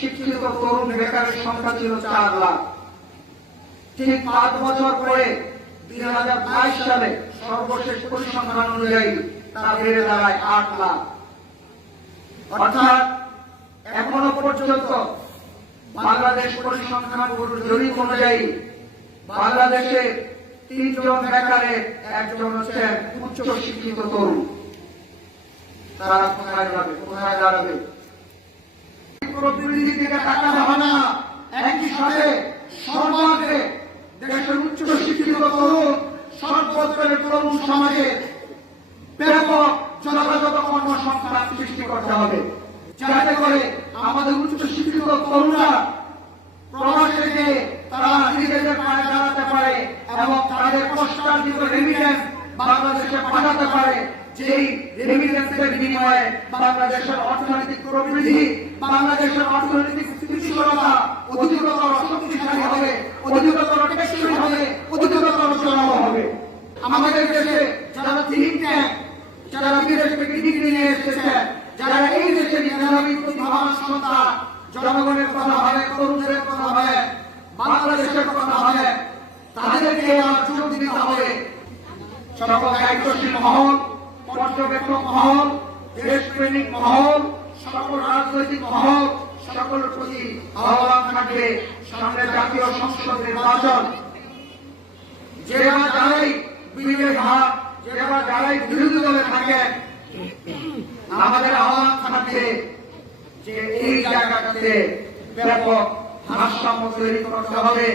শিক্ষিত তরুণ বেকারের সংখ্যা ছিল চার লাখ। ঠিক পাঁচ বছর পরে দুই হাজার বাইশ সালে সর্বশেষ পরিসংখ্যান অনুযায়ী তা বেড়ে দাঁড়ায় আট লাখ। অর্থাৎ এখনও পর্যন্ত বাংলাদেশ পরিসংখ্যান জরিপ অনুযায়ী বাংলাদেশে তিনজন বেকারের একজন হচ্ছেন উচ্চ শিক্ষিত তরুণ। তারা কোথায় যাবে? কোথায় দাঁড়াবে? না। একই সাথে সর্বাগ্রে দেশের উচ্চ শিক্ষিত সমাজে সৃষ্টি করতে হবে। যাতে করে আমাদের উচ্চ শিক্ষিত তরুণরা প্রবাসে গিয়ে তারা নিজেদের পায়ে দাঁড়াতে পারে এবং তাদের কষ্টার্জিত রেমিটেন্স বাংলাদেশে পাঠাতে পারে। যেই রেমিটেন্সের বিনিময়ে বাংলাদেশের অর্থনৈতিক প্রবৃদ্ধি, বাংলাদেশের অর্থনৈতিক স্থিতিশীলতা, অধিকতর শক্তিশালী হবে, অধিকতর টেকসই হবে, অধিকতর জড়ানো হবে। আমাদের দেশে যারা থিঙ্ক ট্যাঙ্ক, যারা বিদেশ ডিগ্রি নিয়ে এসেছে, যারা এই দেশে মেধাবী প্রতিভাবান সন্তান, জনগণের কথা ভাবে, তরুণদের কথা ভাবে, বাংলাদেশের কথা ভাবে, তাদেরকে এবার সুযোগ দিতে হবে। সকল দায়িত্বশীল মহল, পর্যবেক্ষক মহল দেশপ্রেমিক মহল, সকল রাজনৈতিক মহল, সকলের প্রতি আহ্বান থাকবে সামনে জাতীয় সংসদ নির্বাচন। যেবা যারাই বিরোধী দলে থাকেন আমাদের আহ্বান থাকবে যে এই জায়গাটাতে ব্যাপক ভারসাম্য তৈরি করতে হবে।